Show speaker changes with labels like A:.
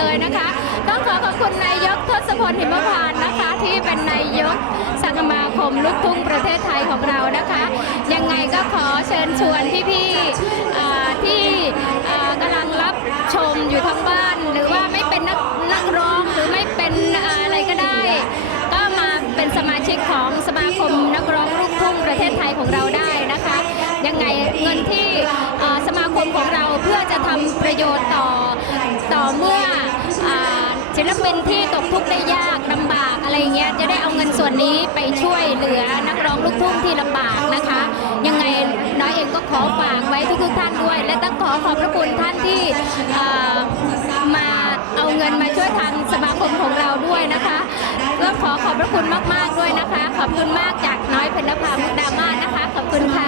A: เลยนะคะ ต้องขอขอบคุณนายกทศพลหิมพานต์นะคะ ที่เป็นนายกสมาคมลูกทุ่งประเทศไทยของเรานะคะ ยังไงก็ขอเชิญชวนพี่ๆที่กำลังรับชมอยู่ทางบ้าน หรือว่าไม่เป็นนักนักร้องหรือไม่เป็นอะไรก็ได้ ก็มาเป็นสมาชิกของสมาคมนักร้องลูกทุ่งประเทศไทยของเราได้นะคะ ยังไงเงินที่สมาคมของเราเพื่อจะทำประโยชน์ต่อ ศิลปินที่ตกทุกข์ได้ยากลำบากอะไรเงี้ยจะได้เอาเงินส่วนนี้ไปช่วยเหลือนักร้องลูกทุ่งที่ลำบากนะคะ ยังไงน้อยเองก็ขอฝากไว้ทุกๆท่านด้วย และต้องขอขอบพระคุณท่านที่มาเอาเงินมาช่วยทางสมาคมของเราด้วยนะคะก็ขอขอบพระคุณมากๆด้วยนะคะ ขอบคุณมากจากน้อยเพญนภามุกดามานะคะ ขอบคุณค่ะ